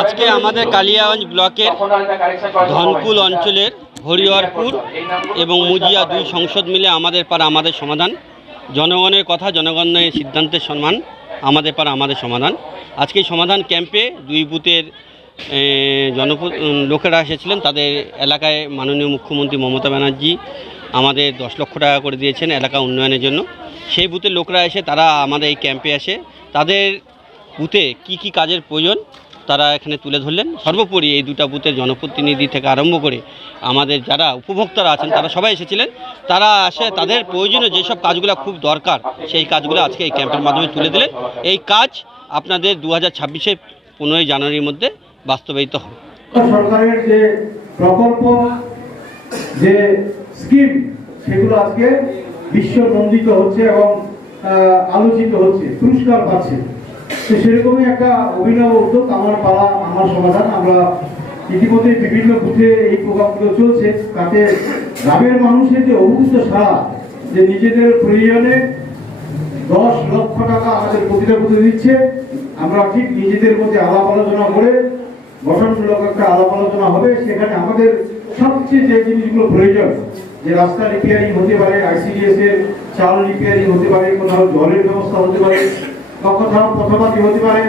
আজকে আমাদের কালিয়াগঞ্জ ব্লকের ধনকুল অঞ্চলের হরিহরপুর এবং মুজিয়া দুই সংসদ মিলে আমাদের পাড়া আমাদের সমাধান। জনগণের কথা জনগণের সিদ্ধান্তের সম্মান আমাদের পাড়া আমাদের সমাধান। আজকে সমাধান ক্যাম্পে দুই বুথের এ, জনপ লোকেরা এসেছিলেন। তাদের এলাকায় মাননীয় মুখ্যমন্ত্রী মমতা ব্যানার্জি আমাদের দশ লক্ষ টাকা করে দিয়েছেন এলাকা উন্নয়নের জন্য। সেই বুথের লোকরা এসে তারা আমাদের এই ক্যাম্পে আসে। তাদের বুথে কি কি কাজের প্রয়োজন তারা এখানে তুলে ধরলেন। সর্বোপরি এই দুটা বুথের জনপ্রতিনিধি থেকে আরম্ভ করে আমাদের যারা উপভোক্তারা আছেন, তারা সবাই এসেছিলেন। তারা আসে, তাদের প্রয়োজনীয় যেসব কাজগুলো খুব দরকার, সেই কাজগুলো আজকে এই ক্যাম্পের মাধ্যমে তুলে দিলেন। এই কাজ আপনাদের দু হাজার ছাব্বিশে পনেরোই জানুয়ারির মধ্যে বাস্তবায়িত হবে। সেগুলো আজকে বিশ্ব নন্দিত হচ্ছে এবং আলোচিত হচ্ছে, পুরস্কার পাচ্ছে। তো সেরকমই একটা অভিনব উদ্যোগ আমার পাড়া, আমার সমাধান। আমরা ইতিমধ্যে বিভিন্ন বুথে এই প্রোগ্রামগুলো চলছে। তাতে গ্রামের মানুষের যে অভূত সারা যে নিজেদের প্রয়োজনে দশ লক্ষ টাকা আমাদের প্রতিটা বুথে দিচ্ছে, আমরা ঠিক নিজেদের মধ্যে আলাপ আলোচনা করে গঠনমূলক একটা আলাপ আলোচনা হবে। সেখানে আমাদের সবচেয়ে যে জিনিসগুলো প্রয়োজন, যে রাস্তা রিপেয়ারিং হতে পারে আইসিডিএস এর চাল রিপেয়ারিং হতে পারে, কোথাও জলের ব্যবস্থা হতে পারে কোথাও পথপাতি হতে পারে?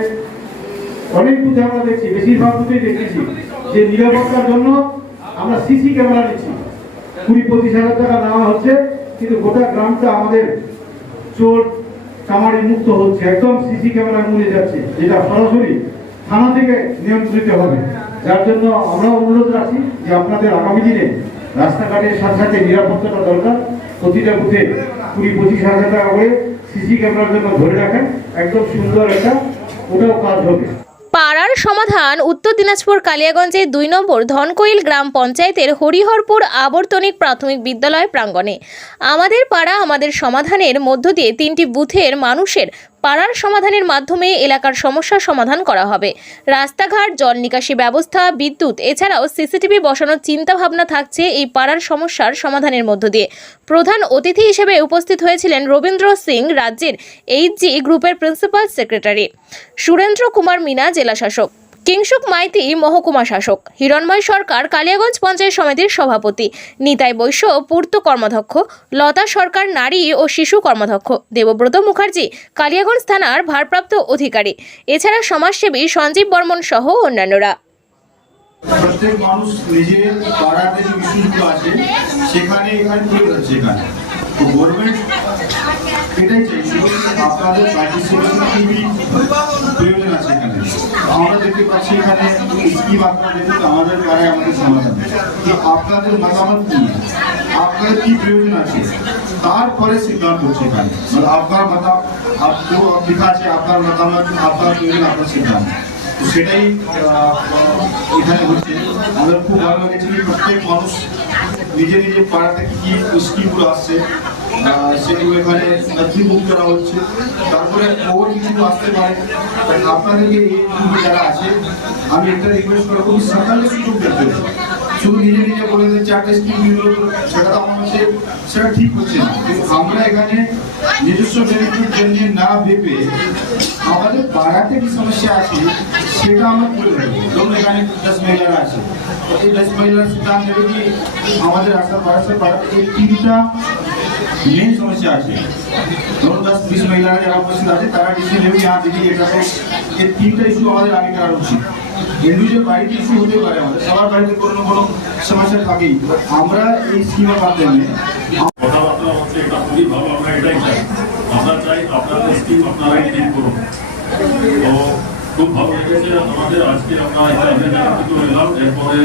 অনেক বুথে আমরা দেখছি, বেশিরভাগ বুথেই দেখেছি। যে নিরাপত্তার জন্য আমরা সিসি ক্যামেরা নিচ্ছি। কুড়ি পঁচিশ হাজার টাকা নেওয়া হচ্ছে, কিন্তু গোটা গ্রামটা আমাদের চোর কামারি মুক্ত হচ্ছে। একদম সিসি ক্যামেরা মুড়ে যাচ্ছে, যেটা সরাসরি থানা থেকে নিয়ন্ত্রিত হবে। যার জন্য আমরা অনুরোধ রাখছি যে আপনাদের আগামী দিনে রাস্তাঘাটের সাথে সাথে নিরাপত্তাটা দরকার। প্রতিটা বুথে কুড়ি পঁচিশ হাজার টাকা করে সিসি ক্যামেরার জন্য ধরে রাখেন। একদম সুন্দর একটা ওটাও কাজ হবে। পাড়ার সমাধান, উত্তর দিনাজপুর কালিয়াগঞ্জের দুই নম্বর ধনকইল গ্রাম পঞ্চায়েতের হরিহরপুর আবর্তনিক প্রাথমিক বিদ্যালয় প্রাঙ্গণে। আমাদের পাড়া আমাদের সমাধানের মধ্য দিয়ে তিনটি বুথের মানুষের পাড়ার সমাধানের মাধ্যমে এলাকার সমস্যার সমাধান করা হবে। রাস্তাঘাট, জল নিকাশি ব্যবস্থা, বিদ্যুৎ, এছাড়াও সিসিটিভি বসানোর চিন্তাভাবনা থাকছে এই পাড়ার সমস্যার সমাধানের মধ্য দিয়ে। প্রধান অতিথি হিসেবে উপস্থিত হয়েছিলেন রবীন্দ্র সিং, রাজ্যের এইচ জি গ্রুপের প্রিন্সিপাল সেক্রেটারি। সুরেন্দ্র কুমার মিনা জেলা শাসক কিংসুক মাইতি মহকুমা শাসক। হিরণময় সরকার কালিয়াগঞ্জ পঞ্চায়েত সমিতির সভাপতি। নিতাই বৈশ্য পূর্ত কর্মাধ্যক্ষ। লতা সরকার নারী ও শিশু কর্মাধ্যক্ষ। দেবব্রত মুখার্জি কালিয়াগঞ্জ থানার ভারপ্রাপ্ত অধিকারী। এছাড়া সমাজসেবী সঞ্জীব বর্মন সহ অন্যান্যরা। প্রত্যেক মানুষ নিজের পাড়াতে যে ইস্যুগুলো আছে, সেখানে এখানে তুলে ধরছে এখানে। তো গভর্নমেন্ট এটাই চাইছে আপনাদের পার্টিসিপেশন খুবই প্রয়োজন আছে এখানে। আমরা দেখতে পাচ্ছি এখানে স্কিম আপনারা দেখুন আমাদের পাড়ায় আমাদের সমাধান। যে আপনাদের মতামত কি? আপনাদের কি প্রয়োজন আছে? তারপরে সিদ্ধান্ত হচ্ছে এখানে। মানে আপনার আপনি লেখা আছে, আপনার মতামত, আপনার প্রয়োজন, আপনার সিদ্ধান্ত। সেটাই এখানে হচ্ছে। আমাদের খুব ভালো লেগেছে যে প্রত্যেক মানুষ নিজে নিজে পাড়া কি স্কিমগুলো আসছে সেগুলো এখানে নথিভুক্ত করা হচ্ছে। তারপরে ওর কিছু আসতে পারে। আপনাদেরকে এই যারা আছে, আমি একটা রিকোয়েস্ট করব সকালে সুযোগ দেখতে শুধু নিজে নিজে বলে যে চারটে স্কিম সেটা তো আমার কাছে সেটা ঠিক হচ্ছে না। কিন্তু আমরা এখানে নিজস্ব বেনিফিট জন্য না ভেবে আমাদের পাড়াতে কি সমস্যা আছে, সেটা আমরা তুলে ধরবো। ধরুন এখানে দশ মহিলারা আছে। এই দশ মহিলার সিদ্ধান্ত নেবে কি আমাদের রাস্তা পাড়াতে পাড়াতে এই তিনটা মেন সমস্যা আছে। ধরুন দশ বিশ মহিলারা যারা উপস্থিত আছে, তারা ডিসিশন নেবে হ্যাঁ দিদি এটা এই তিনটা ইস্যু আমাদের আগে করা উচিত। ইন্ডিভিজুয়াল বাড়িতে ইস্যু হতে পারে আমাদের, সবার বাড়িতে কোনো কোনো সমস্যা থাকেই। আমরা এই স্কিমের মাধ্যমে কথাবার্তা হচ্ছে এটা খুবই ভালো, আমরা এটাই চাই। আমরা চাই আপনাদের স্কিম আপনারাই ঠিক করুন। খুব ভালো লেগেছে আমাদের আজকে আমরা এলাম। এরপরে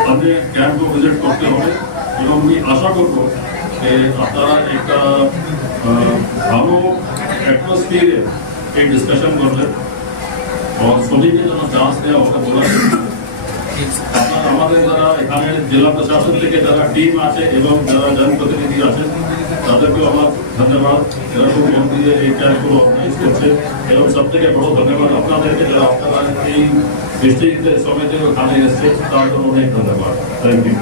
আমাদের ক্যাম্পও ভিজিট করতে হবে। এবং আমি আশা করব যে আপনারা একটা আহ, ভালো অ্যাটমসফিয়ারে এই ডিসকাশন করবেন এবং সবাইকে যেন চান্স দেওয়া ওটা বলা আপনার আমাদের যারা এখানে জেলা প্রশাসন থেকে যারা টিম আছে এবং যারা জনপ্রতিনিধি আছেন তাদেরকেও আমার ধন্যবাদ যারা খুব মন দিয়ে এই ক্যাম্পগুলো অর্গানাইজ করছে এবং সব থেকে বড় ধন্যবাদ আপনাদেরকে যারা আপনারা এই ডিস্ট্রিক্ট সমিতির ওখানে এসছে তার জন্য অনেক ধন্যবাদ থ্যাংক ইউ